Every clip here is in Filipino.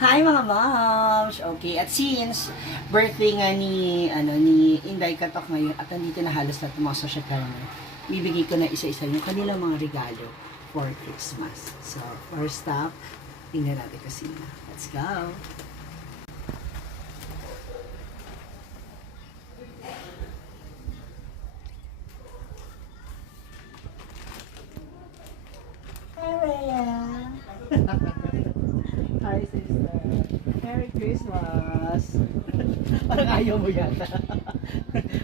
Hi mga moms! Okay, at since birthday nga ni Inday Katok ngayon at nandito na halos lahat ng mga social calendar, bibigay ko na isa-isa yung kanilang mga regalo for Christmas. So, first up, tingnan natin kasi na. Let's go! Hi, Rhea! Hi, sister. Merry Christmas! Parang ayaw mo yata.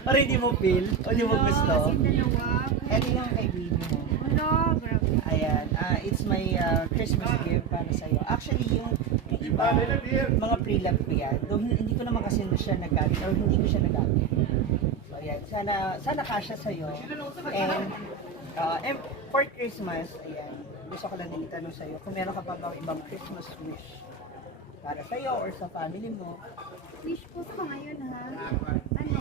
Parang hindi mo feel o hindi mo gusto. Ito yung kay baby mo. Hello, grabe. Ayan. It's my Christmas gift para sa'yo. Actually, yung iba, mga pre-love ko yan. Though hindi ko naman kasi siya nagamit or hindi ko siya nagamit. So, ayan. Sana kasya sa'yo. And for Christmas, ayan, gusto ko lang din itanong sa'yo kung meron ka pa bang ibang Christmas wish para sa'yo or sa family mo. Wish ko sa ngayon ha. Ano?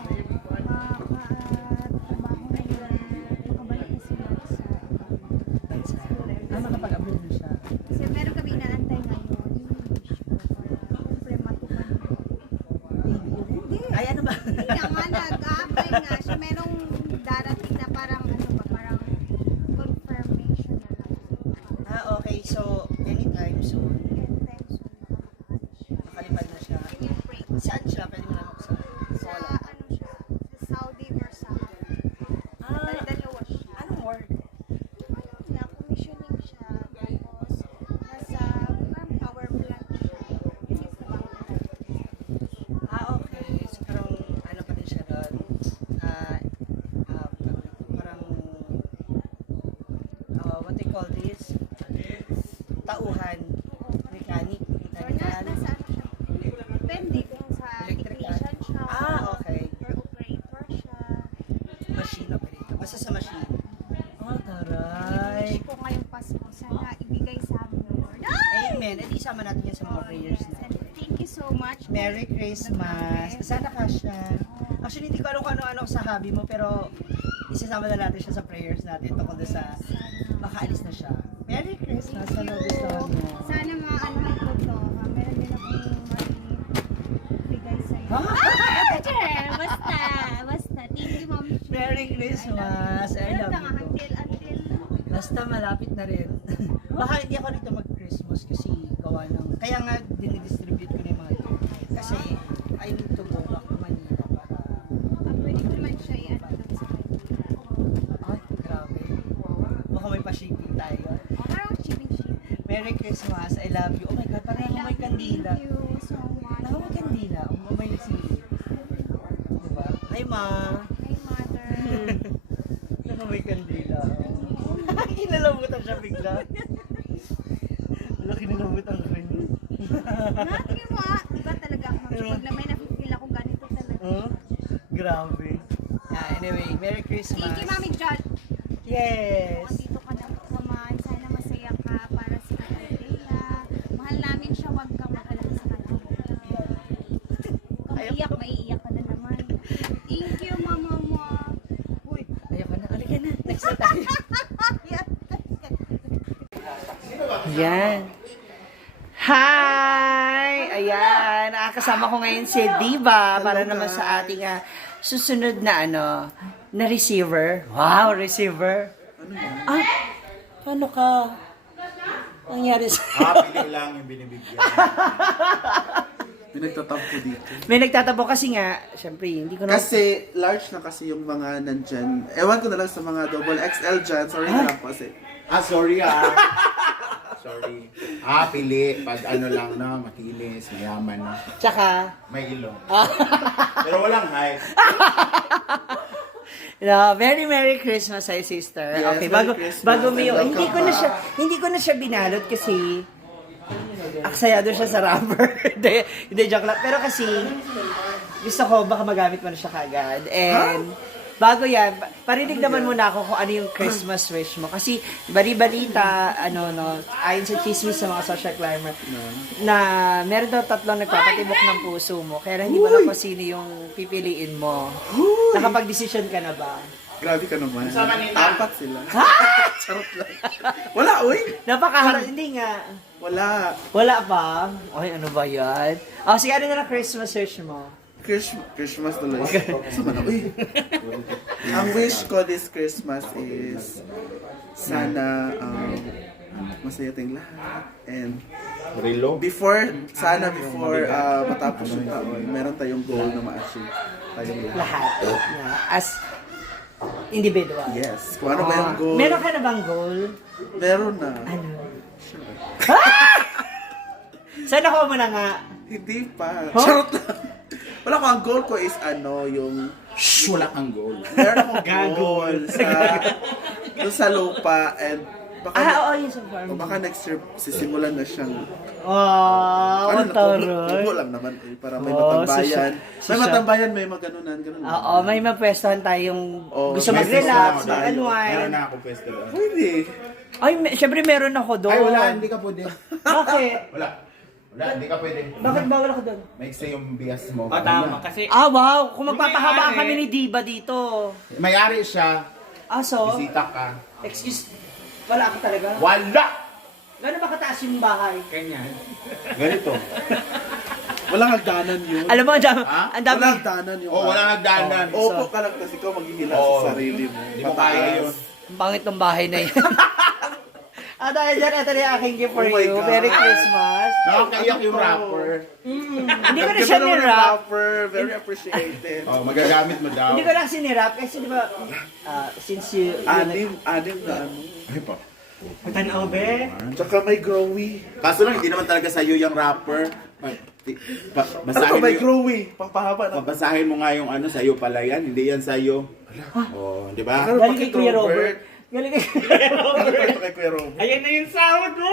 Trabaho na yun. Makabalik na sila sa Bansa. Makapag-abroad na siya. kasi meron kami inaantay ngayon. Yung wish ko para siyempre matukan ko. Hindi. Ay, ano ba? Hindi naman nag-apply nga siya. Merong darating na parang ano ba, parang confirmation na lang. Okay. So, anytime soon, Anytime soon, makakakaano siya. makalipad na siya. Yun yung break. Saan siya? Pwede mo naman sa Sa ano siya? Sa Saudi or Saudi. Dalawa siya. Anong work? Na commissioning siya, tapos nasa parang power plant siya. Yun yung trabaho niya. Okay. So, parang, ano pa din siya doon? Parang, what they call this? Tauhan. Mechanic. So, Mechanical. nasa ano siya? Depende kung sa Electrical. technician siya. Okay. Or operator siya. Machine operator. Basta sa machine. Oh, taray. Wish ko ngayong Pasko, sana ibigay sa amin, Lord. Amen. At isama natin yan sa mga prayers Yes, na. and thank you so much. Merry Christmas! Sana ka siya. Actually, hindi ko alam kung ano-ano sa hobby mo, pero isasama na natin siya sa prayers natin tungkol doon sa makaalis na siya. Merry Christmas! Sana gusto mo. Sana maano ko to. Meron din akong bigay sa'yo. Ha? Basta. Thank you, Mom. Merry Christmas! I Meron love ka nga you. until. Basta malapit na rin. Baka hindi ako dito mag-Christmas kasi gawa ng... Kaya nga dinidistribute ko na yung mga gift. Kasi I need to go back to Manila para... Pwede ko naman siya i-ano doon sa Manila. Ay, grabe. Baka may pa-shipping tayo. Parang shipping. Merry Christmas. I love you. Oh my God, parang ako may kandila. Thank you so much. Ako may kandila. May nagsili. Diba? Hi, Ma. Hi, Mother. Ako may kandila. Kinalabutan siya bigla. Wala, kinalabutan ko rin. Natingin mo iba talaga ako. Pag na may napipil ako, ganito talaga. Huh? Grabe. Anyway, Merry Christmas. Thank you, Mami John. Yes. Andito ka na naman. Sana masaya ka para sa Kaya. Mahal namin siya. Huwag kang mag-alala sa kanya. Kung iyak, maiiyak ka na naman. Thank you, Mama mo. Uy. Ayoko na. Alika na. Next na tayo. Yan. Hi! Ayan. Nakakasama ko ngayon si Diva para naman sa ating susunod na na receiver. Wow, receiver. Ah, paano ka? Nangyari sa... Pili lang yung binibigyan. Pinagtatampo dito. May nagtatabo kasi nga, syempre, hindi ko na... Kasi large na kasi yung mga nandyan. Ewan ko na lang sa mga double XL dyan. Sorry na lang po kasi. Sorry Sorry. Pili. Pag ano lang na, makinis, mayaman na. Tsaka, May ilong. Pero walang height. Very Merry Christmas sa'yo, sister. Yes, Okay, Merry Christmas. bago mo yun, Welcome hindi ko na siya binalot kasi aksayado siya sa rubber. hindi, joke lang. Pero kasi, gusto ko baka magamit mo na siya kagad. And, bago yan, parinig naman muna ako kung ano yung Christmas wish mo. Kasi, bali-balita, ayon sa chismis sa mga social climber, na meron daw 3 nagpapatibok ng puso mo. Kaya hindi mo alam kung sino yung pipiliin mo. Nakapag-desisyon ka na ba? Grabe ka naman. Sa Manila. Apat sila. Charot lang. Wala, uy. Hindi nga. Wala. Wala pa? Ay, ano ba yan? Oh, sige, ano na lang Christmas search mo? Christmas tuloy. Sama na, uy. Ang wish ko this Christmas is sana masaya tayong lahat. And Rilo. before matapos yung taon, meron tayong goal na ma-achieve tayong lahat. Lahat. Yeah. As individual. Yes. Kung ano ba yung goal? Meron ka na bang goal? Meron na. Ano? Sure. Sana ko mo na nga. Hindi pa. Huh? Charot lang. Wala ko, ang goal ko is yung Shh, wala kang goal. meron akong goal dun sa lupa and baka, Oo, yun sa farm. o baka next year sisimulan na siyang Wow, tubo taroy. lang naman para may Oh, matambayan. so May siya- matambayan, may maganunan, ganun. Oo, may mapwestuhan tayong Oo, gusto may mag-relax, gusto na, Meron mag-unwind. na ako pwesto doon. Pwede. Ay, syempre meron ako doon. Ay, wala, hindi ka pwede. Bakit? Wala. Wala, hindi ka pwede. Bakit bawal ako doon? Maiksi yung bias mo. Tama, kasi Ah, wow! Kung magpapahaba May-ari. kami ni Diva dito. May-ari siya, Ah, so? bisita ka. Excuse, wala ako talaga. Wala! Gano'n ba kataas yung bahay? ganyan. Ganito. Walang hagdanan yun. Alam mo, Ha? ang dami. Walang hagdanan yun. Oh, wala nagdanan. Opo ka lang kasi ikaw maghihila Oo. sa sarili mo. Hindi mo kaya yun. Ang pangit ng bahay na yan. Ah, dahil dyan, ito na yung aking gift for Oh my you. God. Merry Christmas. Nakakaiyak yung rapper. Hindi ko na Ganda siya naman ng nirap. rapper. Very appreciated. Oh, magagamit mo daw. Hindi ko lang sinirap kasi di ba, since you... Anim na ano. Ay pa. Tanaw, be? Tsaka may growy. Kaso lang, hindi naman talaga sa'yo yung rapper. Ano Basahin to, mo may yung, growy? Papahaba na. babasahin mo nga yung ano, sa'yo pala yan. Hindi yan sa'yo. Oh, di ba? Ano, Galing kay bakit Kuya Robert? Robert. Galing kay Kuya Robert. Ano ito kay Kuya Robert? Ayan na yung sahod mo!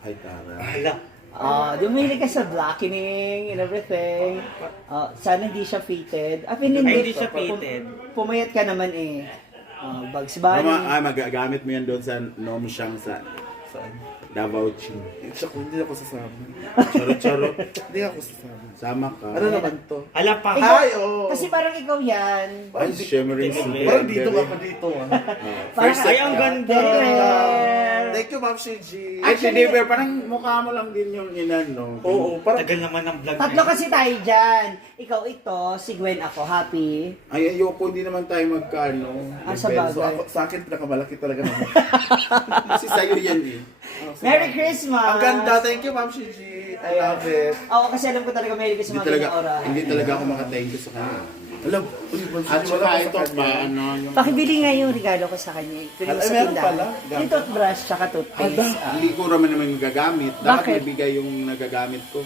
Ay, tara. Hala. Dumili ka sa blackening and everything. Sana hindi siya fitted. Ay, hindi siya Pum- fitted. Pumayat ka naman eh. Bugs Bunny. Magagamit mo yan doon sa Nom Siyang sa Davao Ching. Tsaka hindi ako sasama. Charot-charot. Hindi ako sasama. Sama ka. Ano naman to? Hala pa. Ikaw, Ay, oo. Kasi parang ikaw yan. Ay, shimmering silver. Parang dito ka pa dito ah. Parang, Ay, ang ganda. Very rare. Thank you, Ma'am Shiji. Ay, si Diver, parang mukha mo lang din yung inan, no? Oo, parang Tagal naman ng vlog. Tatlo kasi tayo dyan. Ikaw ito, si Gwen ako, happy. Ay, ayoko, hindi naman tayo magkano. Sa so bagay. ako, sa akin pinakamalaki talaga naman. Kasi sa'yo yan eh. Merry Christmas! Ang ganda, thank you, Ma'am Shiji. I love it. Oo, kasi alam ko talaga Merry Christmas Hindi talaga, mga oras. hindi talaga ako maka-thank you sa kanya. Alam, At saka ito pa, ano, yung... Pakibili nga yung regalo ko sa kanya. Yung Ay, sa meron tindahan. pala. Yung toothbrush tsaka toothpaste. Hindi ko naman magagamit. Bakit? Dapat ibigay yung nagagamit ko.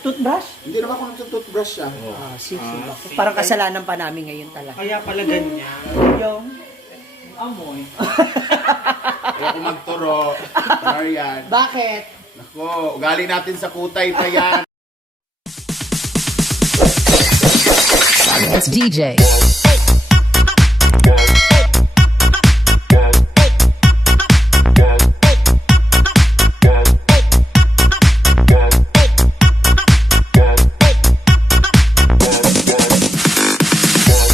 Toothbrush? Hindi naman ako nagtutoothbrush siya. Sige. Parang kasalanan pa namin ngayon talaga. Kaya pala ganyan. Yung... Amoy. Ayoko magturo. Marian. Bakit? Nako, ugali natin sa kutay pa yan. It's DJ.